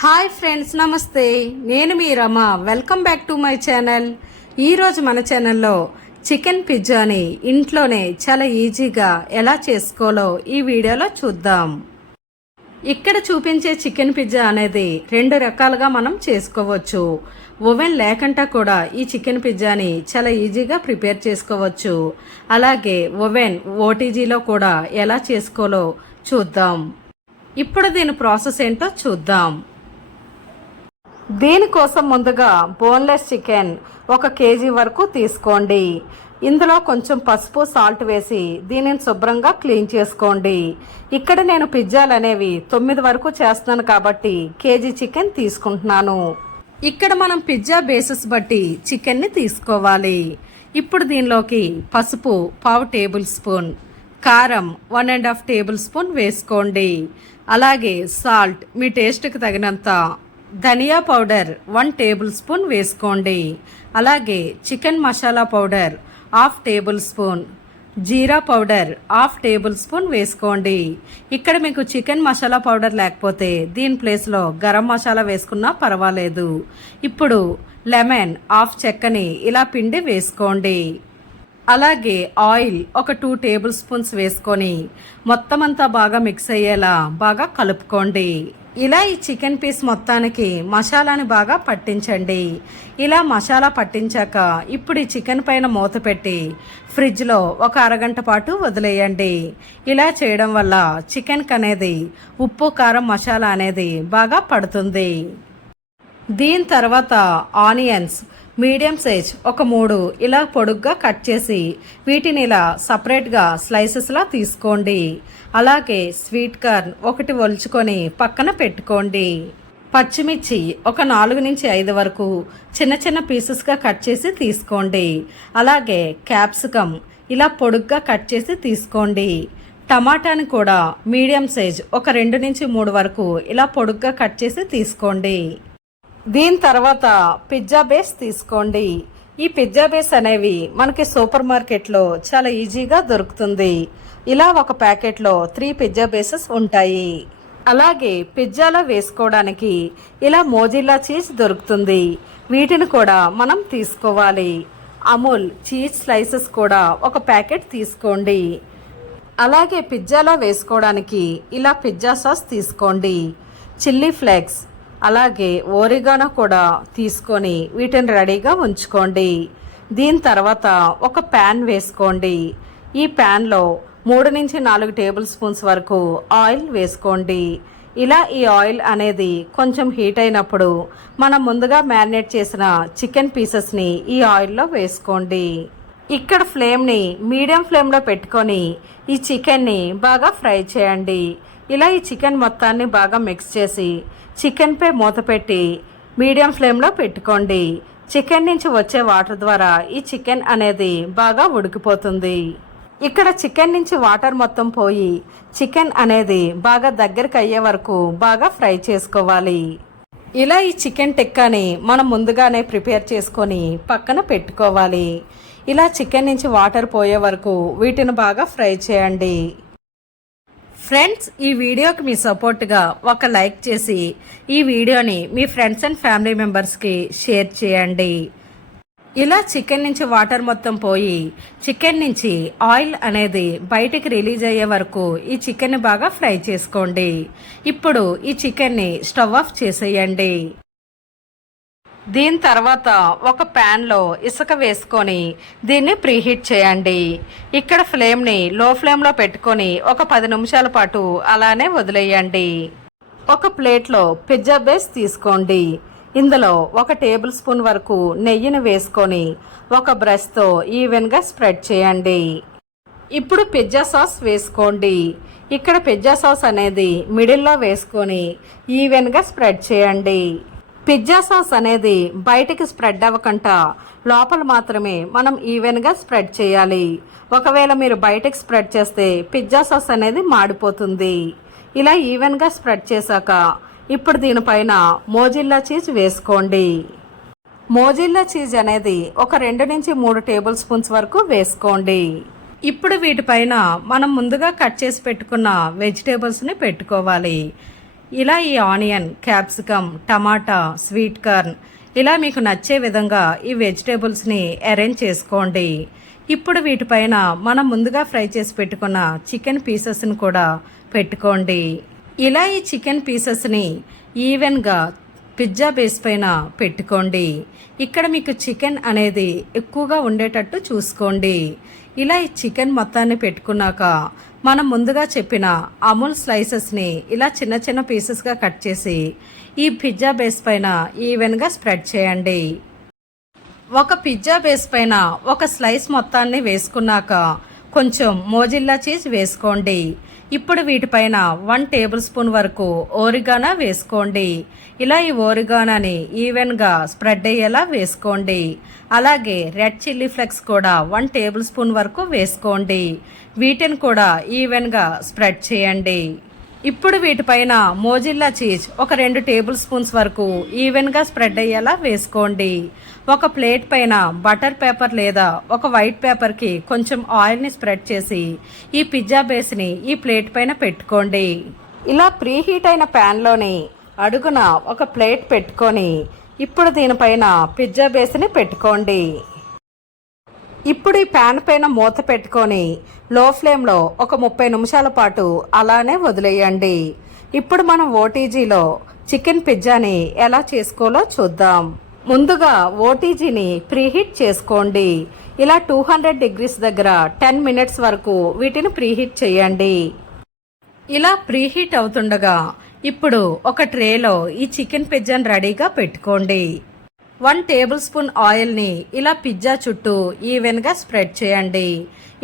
Hi friends, నమస్తే. నేను మీ Rama. Welcome back to my channel. ఈరోజు మన ఛానల్లో చికెన్ పిజ్జాని ఇంట్లోనే చాలా ఈజీగా ఎలా చేసుకోవాలో ఈ వీడియోలో చూద్దాం. ఇక్కడ చూపించే చికెన్ పిజ్జా అనేది రెండు రకాలుగా మనం చేసుకోవచ్చు. ఓవెన్ లేకుండా కూడా ఈ చికెన్ పిజ్జాని చాలా ఈజీగా ప్రిపేర్ చేసుకోవచ్చు. అలాగే ఓవెన్ ఓటీజీలో కూడా ఎలా చేసుకోవాలో చూద్దాం. ఇప్పుడు దీని ప్రాసెస్ ఏంటో చూద్దాం. దీనికోసం ముందుగా బోన్లెస్ చికెన్ 1 కేజీ వరకు తీసుకోండి. ఇందులో కొంచెం పసుపు, సాల్ట్ వేసి దీనిని శుభ్రంగా క్లీన్ చేసుకోండి. ఇక్కడ నేను పిజ్జాలు అనేవి 9 వరకు చేస్తున్నాను కాబట్టి కేజీ చికెన్ తీసుకుంటున్నాను. ఇక్కడ మనం పిజ్జా బేసెస్ బట్టి చికెన్ని తీసుకోవాలి. ఇప్పుడు దీనిలోకి పసుపు 1/2 టేబుల్ స్పూన్, కారం 1.5 టేబుల్ స్పూన్ వేసుకోండి. అలాగే సాల్ట్ మీ టేస్ట్కి తగినంత, ధనియా పౌడర్ 1 టేబుల్ స్పూన్ వేసుకోండి. అలాగే chicken masala powder 1/2 tablespoon, జీరా పౌడర్ 1/2 టేబుల్ స్పూన్ వేసుకోండి. ఇక్కడ మీకు చికెన్ మసాలా పౌడర్ లేకపోతే దీని ప్లేస్లో గరం మసాలా వేసుకున్నా పర్వాలేదు. ఇప్పుడు లెమన్ 1/2 చెక్కని ఇలా పిండి వేసుకోండి. అలాగే ఆయిల్ 2 టేబుల్ స్పూన్స్ వేసుకొని మొత్తం అంతా బాగా మిక్స్ అయ్యేలా బాగా కలుపుకోండి. ఇలా ఈ చికెన్ పీస్ మొత్తానికి మసాలాని బాగా పట్టించండి. ఇలా మసాలా పట్టించాక ఇప్పుడు ఈ చికెన్ పైన మూత పెట్టి ఫ్రిడ్జ్లో 1 అరగంట పాటు వదిలేయండి. ఇలా చేయడం వల్ల చికెన్కి అనేది ఉప్పు, కారం, మసాలా అనేది బాగా పడుతుంది. దీని తర్వాత ఆనియన్స్ మీడియం సైజ్ 3 ఇలా పొడుగ్గా కట్ చేసి వీటిని ఇలా సపరేట్గా స్లైసెస్లా తీసుకోండి. అలాగే స్వీట్ కార్న్ 1 ఒలుచుకొని పక్కన పెట్టుకోండి. పచ్చిమిర్చి 4 నుంచి 5 వరకు చిన్న చిన్న పీసెస్గా కట్ చేసి తీసుకోండి. అలాగే క్యాప్సికమ్ ఇలా పొడుగ్గా కట్ చేసి తీసుకోండి. టమాటాని కూడా మీడియం సైజ్ 2 నుంచి 3 వరకు ఇలా పొడుగ్గా కట్ చేసి తీసుకోండి. దీని తర్వాత పిజ్జా బేస్ తీసుకోండి. ఈ పిజ్జా బేస్ అనేవి మనకి సూపర్ మార్కెట్లో చాలా ఈజీగా దొరుకుతుంది. ఇలా ఒక ప్యాకెట్లో 3 పిజ్జా బేసెస్ ఉంటాయి. అలాగే పిజ్జాలో వేసుకోవడానికి ఇలా మోజిల్లా చీజ్ దొరుకుతుంది. వీటిని కూడా మనం తీసుకోవాలి. అమూల్ చీజ్ స్లైసెస్ కూడా 1 ప్యాకెట్ తీసుకోండి. అలాగే పిజ్జాలో వేసుకోవడానికి ఇలా పిజ్జా సాస్ తీసుకోండి. చిల్లీ ఫ్లేక్స్ అలాగే ఓరిగానో కూడా తీసుకొని వీటిని రెడీగా ఉంచుకోండి. దీని తర్వాత ఒక ప్యాన్ వేసుకోండి. ఈ ప్యాన్లో 3 నుంచి 4 టేబుల్ స్పూన్స్ వరకు ఆయిల్ వేసుకోండి. ఇలా ఈ ఆయిల్ అనేది కొంచెం హీట్ అయినప్పుడు మనం ముందుగా మ్యారినేట్ చేసిన చికెన్ పీసెస్ని ఈ ఆయిల్లో వేసుకోండి. ఇక్కడ ఫ్లేమ్ని మీడియం ఫ్లేమ్లో పెట్టుకొని ఈ చికెన్ని బాగా ఫ్రై చేయండి. ఇలా ఈ చికెన్ మొత్తాన్ని బాగా మిక్స్ చేసి చికెన్పై మూత పెట్టి మీడియం ఫ్లేమ్లో పెట్టుకోండి. చికెన్ నుంచి వచ్చే వాటర్ ద్వారా ఈ చికెన్ అనేది బాగా ఉడికిపోతుంది. ఇక్కడ చికెన్ నుంచి వాటర్ మొత్తం పోయి చికెన్ అనేది బాగా దగ్గరికి అయ్యే వరకు బాగా ఫ్రై చేసుకోవాలి. ఇలా ఈ చికెన్ టిక్కాని మనం ముందుగానే ప్రిపేర్ చేసుకొని పక్కన పెట్టుకోవాలి. ఇలా చికెన్ నుంచి వాటర్ పోయే వరకు వీటిని బాగా ఫ్రై చేయండి. ఫ్రెండ్స్, ఈ వీడియోకి మీ సపోర్ట్గా ఒక లైక్ చేసి ఈ వీడియోని మీ ఫ్రెండ్స్ అండ్ ఫ్యామిలీ మెంబర్స్కి షేర్ చేయండి. ఇలా చికెన్ నుంచి వాటర్ మొత్తం పోయి చికెన్ నుంచి ఆయిల్ అనేది బయటికి రిలీజ్ అయ్యే వరకు ఈ చికెన్ని బాగా ఫ్రై చేసుకోండి. ఇప్పుడు ఈ చికెన్ని స్టవ్ ఆఫ్ చేసేయండి. దీని తర్వాత ఒక ప్యాన్లో ఇసుక వేసుకొని దీన్ని ప్రీహీట్ చేయండి. ఇక్కడ ఫ్లేమ్ని లో ఫ్లేమ్లో పెట్టుకొని 10 నిమిషాల పాటు అలానే వదిలేయండి. ఒక ప్లేట్లో పిజ్జా బేస్ తీసుకోండి. ఇందులో 1 టేబుల్ స్పూన్ వరకు నెయ్యిని వేసుకొని ఒక బ్రష్తో ఈవెన్గా స్ప్రెడ్ చేయండి. ఇప్పుడు పిజ్జా సాస్ వేసుకోండి. ఇక్కడ పిజ్జా సాస్ అనేది మిడిల్లో వేసుకొని ఈవెన్గా స్ప్రెడ్ చేయండి. పిజ్జా సాస్ అనేది బయటికి స్ప్రెడ్ అవ్వకుండా లోపల మాత్రమే మనం ఈవెన్గా స్ప్రెడ్ చేయాలి. ఒకవేళ మీరు బయటికి స్ప్రెడ్ చేస్తే పిజ్జా సాస్ అనేది మాడిపోతుంది. ఇలా ఈవెన్గా స్ప్రెడ్ చేశాక ఇప్పుడు దీనిపైన మోజిల్లా చీజ్ వేసుకోండి. మోజిల్లా చీజ్ అనేది 2 నుంచి 3 టేబుల్ స్పూన్స్ వరకు వేసుకోండి. ఇప్పుడు వీటిపైన మనం ముందుగా కట్ చేసి పెట్టుకున్న వెజిటేబుల్స్ని పెట్టుకోవాలి. ఇలా ఈ ఆనియన్, క్యాప్సికమ్, టమాటా, స్వీట్ కార్న్ ఇలా మీకు నచ్చే విధంగా ఈ వెజిటేబుల్స్ని అరేంజ్ చేసుకోండి. ఇప్పుడు వీటిపైన మనం ముందుగా ఫ్రై చేసి పెట్టుకున్న చికెన్ పీసెస్ని కూడా పెట్టుకోండి. ఇలా ఈ చికెన్ పీసెస్ని ఈవెన్గా పిజ్జా బేస్ పైన పెట్టుకోండి. ఇక్కడ మీకు చికెన్ అనేది ఎక్కువగా ఉండేటట్టు చూసుకోండి. ఇలా ఈ చికెన్ మొత్తాన్ని పెట్టుకున్నాక మనం ముందుగా చెప్పిన అమూల్ స్లైసెస్ని ఇలా చిన్న చిన్న పీసెస్గా కట్ చేసి ఈ పిజ్జా బేస్ పైన ఈవెన్గా స్ప్రెడ్ చేయండి. ఒక పిజ్జా బేస్ పైన ఒక స్లైస్ మొత్తాన్ని వేసుకున్నాక కొంచెం మోజిల్లా చీజ్ వేసుకోండి. ఇప్పుడు వీటిపైన 1 టేబుల్ స్పూన్ వరకు ఓరిగానా వేసుకోండి. ఇలా ఈ ఓరిగానాని ఈవెన్గా స్ప్రెడ్ అయ్యేలా వేసుకోండి. అలాగే రెడ్ చిల్లీ ఫ్లేక్స్ కూడా 1 టేబుల్ స్పూన్ వరకు వేసుకోండి. వీటిని కూడా ఈవెన్గా స్ప్రెడ్ చేయండి. ఇప్పుడు వీటిపైన మోజిల్లా చీజ్ ఒక 2 టేబుల్ స్పూన్స్ వరకు ఈవెన్గా స్ప్రెడ్ అయ్యేలా వేసుకోండి. ఒక ప్లేట్ పైన బటర్ పేపర్ లేదా ఒక వైట్ పేపర్కి కొంచెం ఆయిల్ని స్ప్రెడ్ చేసి ఈ పిజ్జా బేస్ని ఈ ప్లేట్ పైన పెట్టుకోండి. ఇలా ప్రీహీట్ అయిన ప్యాన్లోని అడుగున ఒక ప్లేట్ పెట్టుకొని ఇప్పుడు దీనిపైన పిజ్జా బేస్ని పెట్టుకోండి. ఇప్పుడు ఈ ప్యాన్ పైన మూత పెట్టుకొని లో ఫ్లేమ్లో ఒక 30 నిమిషాల పాటు అలానే వదిలేయండి. ఇప్పుడు మనం ఓటీజీలో చికెన్ పిజ్జాని ఎలా చేసుకోవాలో చూద్దాం. ముందుగా ఓటీజీని ప్రీహీట్ చేసుకోండి. ఇలా 200 డిగ్రీస్ దగ్గర 10 మినిట్స్ వరకు వీటిని ప్రీహీట్ చేయండి. ఇలా ప్రీహీట్ అవుతుండగా ఇప్పుడు ఒక ట్రేలో ఈ చికెన్ పిజ్జాని రెడీగా పెట్టుకోండి. 1 టేబుల్ స్పూన్ ఆయిల్ని ఇలా పిజ్జా చుట్టూ ఈవెన్గా స్ప్రెడ్ చేయండి.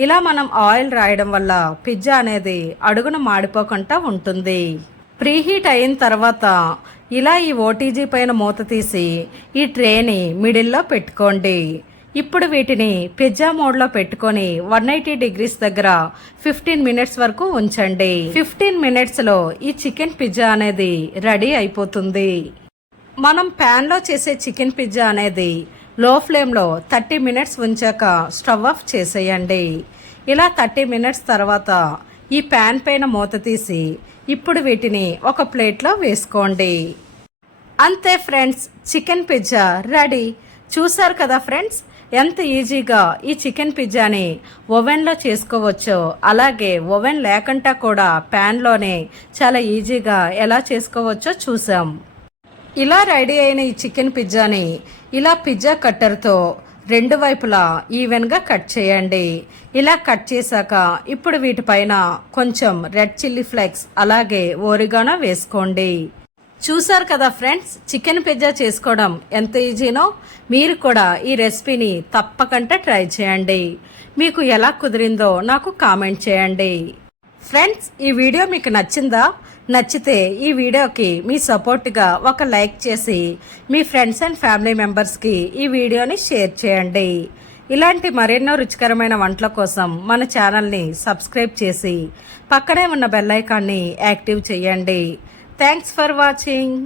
ఇలా మనం ఆయిల్ రాయడం వల్ల పిజ్జా అనేది అడుగున మాడిపోకుండా ఉంటుంది. ప్రీహీట్ అయిన తర్వాత ఇలా ఈ ఓటీజీ పైన మూత తీసి ఈ ట్రేని మిడిల్లో పెట్టుకోండి. ఇప్పుడు వీటిని పిజ్జా మోడ్లో పెట్టుకొని 180 డిగ్రీస్ దగ్గర 15 మినిట్స్ వరకు ఉంచండి. 15 మినిట్స్లో ఈ చికెన్ పిజ్జా అనేది రెడీ అయిపోతుంది. మనం ప్యాన్లో చేసే చికెన్ పిజ్జా అనేది లో ఫ్లేమ్లో 30 మినిట్స్ ఉంచాక స్టవ్ ఆఫ్ చేసేయండి. ఇలా 30 మినిట్స్ తర్వాత ఈ ప్యాన్ పైన మూత తీసి ఇప్పుడు వీటిని ఒక ప్లేట్లో వేసుకోండి. అంతే ఫ్రెండ్స్, చికెన్ పిజ్జా రెడీ. చూసారు కదా ఫ్రెండ్స్, ఎంత ఈజీగా ఈ చికెన్ పిజ్జాని ఓవెన్లో చేసుకోవచ్చో, అలాగే ఓవెన్ లేకుండా కూడా ప్యాన్లోనే చాలా ఈజీగా ఎలా చేసుకోవచ్చో చూసాం. ఇలా రెడీ అయిన ఈ చికెన్ పిజ్జాని ఇలా పిజ్జా కట్టర్తో 2 వైపులా ఈవెన్గా కట్ చేయండి. ఇలా కట్ చేశాక ఇప్పుడు వీటిపైన కొంచెం రెడ్ చిల్లీ ఫ్లేక్స్ అలాగే ఓరిగానో వేసుకోండి. చూసారు కదా ఫ్రెండ్స్, చికెన్ పిజ్జా చేసుకోవడం ఎంత ఈజీనో. మీరు కూడా ఈ రెసిపీని తప్పకుండా ట్రై చేయండి. మీకు ఎలా కుదిరిందో నాకు కామెంట్ చేయండి. ఫ్రెండ్స్, ఈ వీడియో మీకు నచ్చిందా? నచ్చితే ఈ వీడియోకి మీ సపోర్ట్గా ఒక లైక్ చేసి మీ ఫ్రెండ్స్ అండ్ ఫ్యామిలీ మెంబర్స్కి ఈ వీడియోని షేర్ చేయండి. ఇలాంటి మరెన్నో రుచికరమైన వంటల కోసం మన ఛానల్ని సబ్స్క్రైబ్ చేసి పక్కనే ఉన్న బెల్ ఐకాన్ని యాక్టివ్ చేయండి. Thanks for watching.